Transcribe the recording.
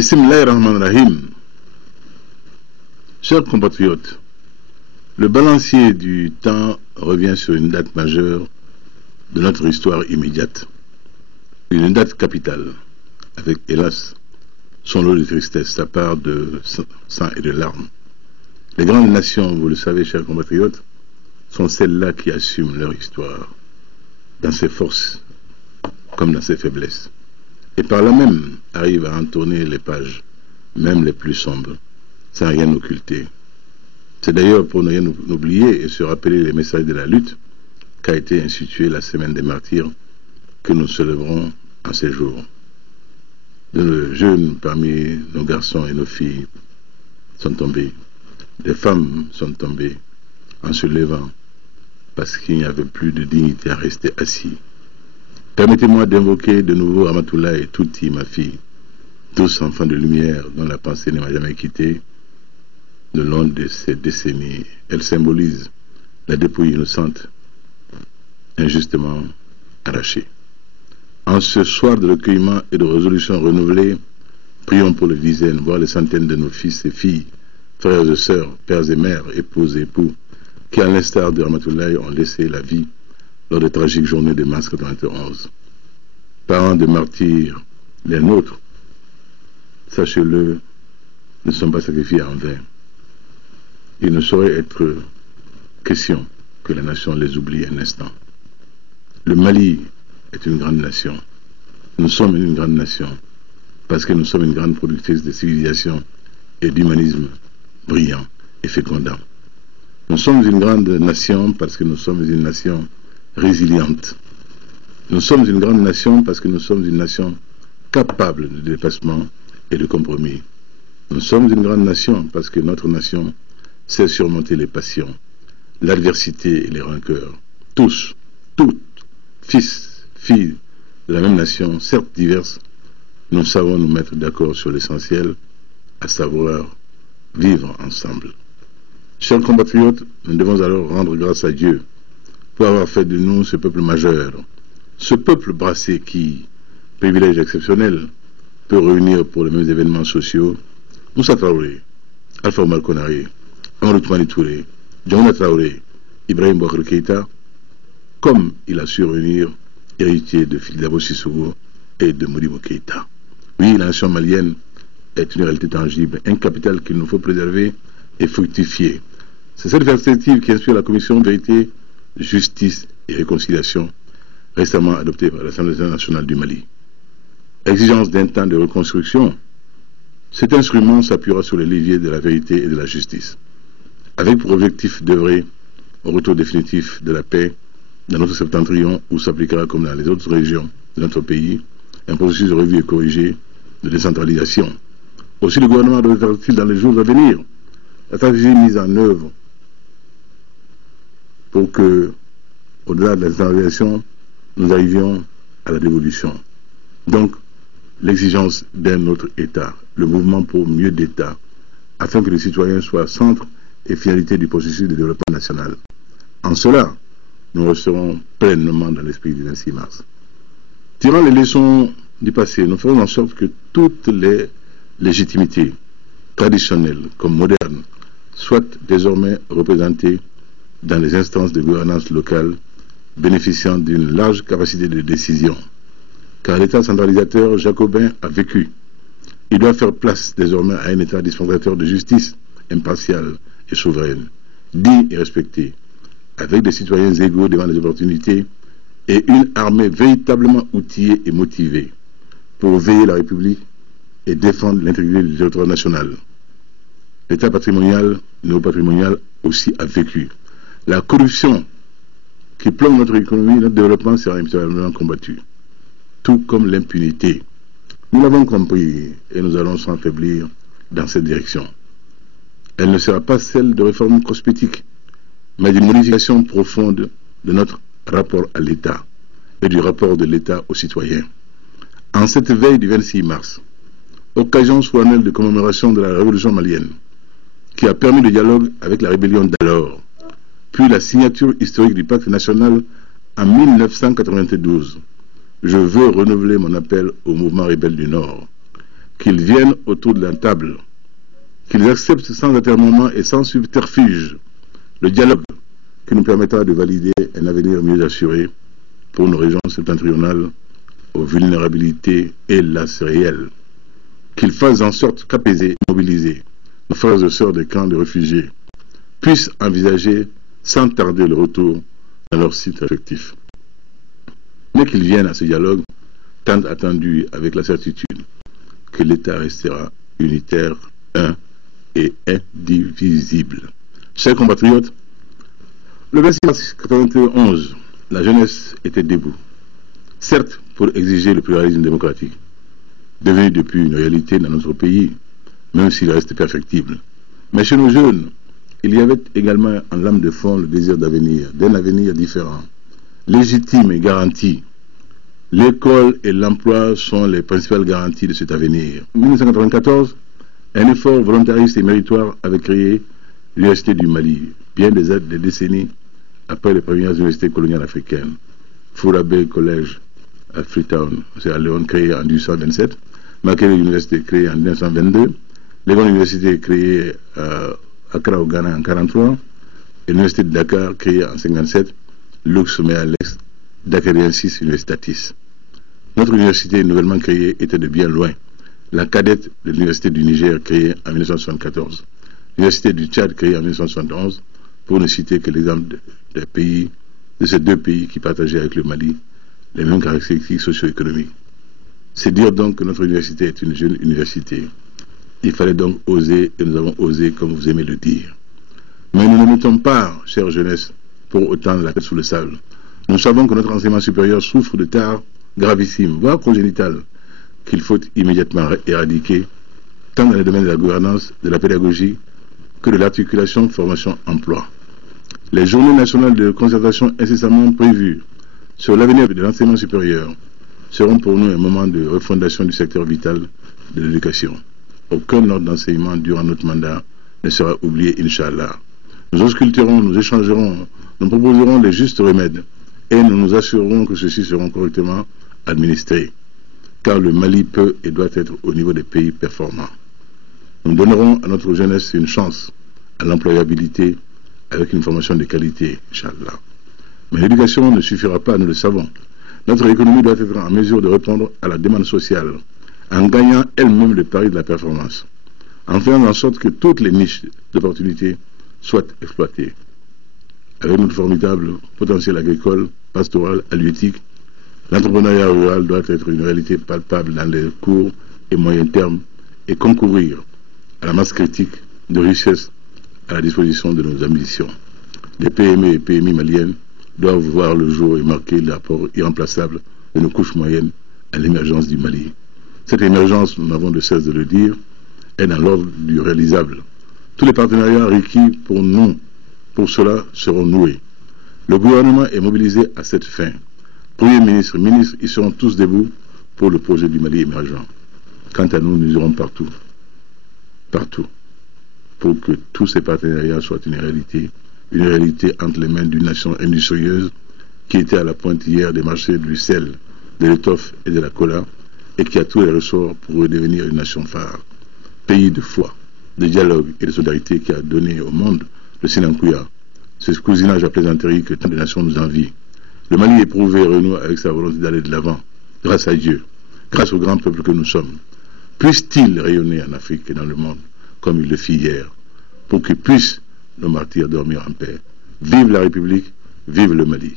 Bismillahirrahmanirrahim. Chers compatriotes, le balancier du temps revient sur une date majeure de notre histoire immédiate. Une date capitale, avec, hélas, son lot de tristesse, sa part de sang et de larmes. Les grandes nations, vous le savez, chers compatriotes, sont celles-là qui assument leur histoire, dans ses forces comme dans ses faiblesses. Et par là même arrivent à en tourner les pages, même les plus sombres, sans rien occulter. C'est d'ailleurs pour ne rien oublier et se rappeler les messages de la lutte qu'a été instituée la semaine des martyrs que nous célébrons en ces jours. De jeunes parmi nos garçons et nos filles sont tombés. Des femmes sont tombées en se levant parce qu'il n'y avait plus de dignité à rester assis. Permettez-moi d'invoquer de nouveau Ramatoulaye et Touti, ma fille, tous enfants de lumière dont la pensée ne m'a jamais quitté le long de ces décennies. Elle symbolise la dépouille innocente, injustement arrachée. En ce soir de recueillement et de résolution renouvelée, prions pour les dizaines, voire les centaines de nos fils et filles, frères et sœurs, pères et mères, épouses et époux, qui, à l'instar de Ramatoulaye, ont laissé la vie lors des tragiques journées de mars 91. Parents de martyrs, les nôtres, sachez-le, ne sont pas sacrifiés en vain. Il ne saurait être question que la nation les oublie un instant. Le Mali est une grande nation. Nous sommes une grande nation parce que nous sommes une grande productrice de civilisation et d'humanisme brillant et fécondant. Nous sommes une grande nation parce que nous sommes une nation résiliente. Nous sommes une grande nation parce que nous sommes une nation capable de dépassement et de compromis. Nous sommes une grande nation parce que notre nation sait surmonter les passions, l'adversité et les rancœurs. Tous, toutes, fils, filles de la même nation, certes diverses, nous savons nous mettre d'accord sur l'essentiel, à savoir vivre ensemble. Chers compatriotes, nous devons alors rendre grâce à Dieu pour avoir fait de nous ce peuple majeur, ce peuple brassé qui, privilège exceptionnel, peut réunir pour les mêmes événements sociaux Moussa Traoré, Alpha Omar Konaré, Henri Toumani Touré, Djamena Traoré, Ibrahim Boubacar Keïta, comme il a su réunir héritiers de Dabo Sissoko et de Modibo Keïta. Oui, la nation malienne est une réalité tangible, un capital qu'il nous faut préserver et fructifier. C'est cette perspective qui inspire la commission Vérité, Justice et Réconciliation, récemment adoptée par l'Assemblée nationale du Mali. Exigence d'un temps de reconstruction, cet instrument s'appuiera sur les leviers de la vérité et de la justice, avec pour objectif d'œuvrer au retour définitif de la paix dans notre septentrion, où s'appliquera, comme dans les autres régions de notre pays, un processus de revue et corrigé de décentralisation. Aussi, le gouvernement doit être dans les jours à venir la stratégie mise en œuvre pour que, au-delà de la décentralisation, nous arrivions à la dévolution. Donc, l'exigence d'un autre État, le mouvement pour mieux d'État, afin que les citoyens soient centre et finalité du processus de développement national. En cela, nous resterons pleinement dans l'esprit du 26 mars. Tirant les leçons du passé, nous ferons en sorte que toutes les légitimités, traditionnelles comme modernes, soient désormais représentées dans les instances de gouvernance locale bénéficiant d'une large capacité de décision. Car l'État centralisateur jacobin a vécu. Il doit faire place désormais à un État dispensateur de justice, impartial et souveraine, digne et respecté, avec des citoyens égaux devant les opportunités et une armée véritablement outillée et motivée pour veiller la République et défendre l'intégrité du territoire national. L'État patrimonial, néo-patrimonial aussi a vécu. La corruption qui plombe notre économie, notre développement sera immédiatement combattu, tout comme l'impunité. Nous l'avons compris et nous allons s'affaiblir dans cette direction. Elle ne sera pas celle de réformes cosmétiques, mais d'une modification profonde de notre rapport à l'État et du rapport de l'État aux citoyens. En cette veille du 26 mars, occasion solennelle de commémoration de la révolution malienne, qui a permis le dialogue avec la rébellion d'alors, puis la signature historique du pacte national en 1992, je veux renouveler mon appel au mouvement rebelle du Nord, qu'ils viennent autour de la table, qu'ils acceptent sans atermoiement et sans subterfuge le dialogue qui nous permettra de valider un avenir mieux assuré pour nos régions septentrionales aux vulnérabilités hélas réelles, qu'ils fassent en sorte qu'apaisés et mobilisés, nos frères et sœurs des camps de réfugiés puissent envisager sans tarder le retour dans leur site respectif. Mais qu'ils viennent à ce dialogue tant attendu avec la certitude que l'État restera unitaire, un et indivisible. Chers compatriotes, le 26 mars 1991, la jeunesse était debout, certes pour exiger le pluralisme démocratique, devenu depuis une réalité dans notre pays, même s'il reste perfectible. Mais chez nos jeunes, il y avait également en lame de fond le désir d'avenir, d'un avenir différent, légitime et garanti. L'école et l'emploi sont les principales garanties de cet avenir. En 1994, un effort volontariste et méritoire avait créé l'Université du Mali, bien des décennies après les premières universités coloniales africaines. Fourabé Collège à Freetown, c'est à Léon, créé en 1827, Makerere Université créée en 1922, Legon Université créée à Accra au Ghana en 1943, et l'Université de Dakar créée en 1957, Lux met à l'Est, Dakariensis Universitatis. Notre université nouvellement créée était de bien loin la cadette de l'Université du Niger créée en 1974, l'Université du Tchad créée en 1971, pour ne citer que l'exemple de ces deux pays qui partageaient avec le Mali les mêmes caractéristiques socio-économiques. C'est dire donc que notre université est une jeune université. Il fallait donc oser, et nous avons osé, comme vous aimez le dire. Mais nous ne mettons pas, chère jeunesse, pour autant la tête sous le sable. Nous savons que notre enseignement supérieur souffre de tares gravissimes, voire congénitales, qu'il faut immédiatement éradiquer, tant dans les domaines de la gouvernance, de la pédagogie, que de l'articulation formation-emploi. Les journées nationales de concertation incessamment prévues sur l'avenir de l'enseignement supérieur seront pour nous un moment de refondation du secteur vital de l'éducation. Aucun ordre d'enseignement durant notre mandat ne sera oublié, Inch'Allah. Nous ausculterons, nous échangerons, nous proposerons les justes remèdes et nous nous assurerons que ceux-ci seront correctement administrés, car le Mali peut et doit être au niveau des pays performants. Nous donnerons à notre jeunesse une chance à l'employabilité avec une formation de qualité, Inch'Allah. Mais l'éducation ne suffira pas, nous le savons. Notre économie doit être en mesure de répondre à la demande sociale en gagnant elle-même le pari de la performance, en faisant en sorte que toutes les niches d'opportunités soient exploitées. Avec notre formidable potentiel agricole, pastoral, halieutique, l'entrepreneuriat rural doit être une réalité palpable dans les courts et moyens termes et concourir à la masse critique de richesse à la disposition de nos ambitions. Les PME et PMI maliennes doivent voir le jour et marquer l'apport irremplaçable de nos couches moyennes à l'émergence du Mali. Cette émergence, nous n'avons de cesse de le dire, est dans l'ordre du réalisable. Tous les partenariats requis pour cela seront noués. Le gouvernement est mobilisé à cette fin. Premier ministre, ministres, ils seront tous debout pour le projet du Mali émergent. Quant à nous, nous irons partout, pour que tous ces partenariats soient une réalité entre les mains d'une nation industrieuse qui était à la pointe hier des marchés du sel, de l'étoffe et de la cola, et qui a tous les ressorts pour redevenir une nation phare, pays de foi, de dialogue et de solidarité qui a donné au monde le Sénankuya, ce cousinage à plaisanterie que tant de nations nous envient. Le Mali éprouvé renoue avec sa volonté d'aller de l'avant, grâce à Dieu, grâce au grand peuple que nous sommes. Puisse-t-il rayonner en Afrique et dans le monde, comme il le fit hier, pour que puissent nos martyrs dormir en paix. Vive la République, vive le Mali.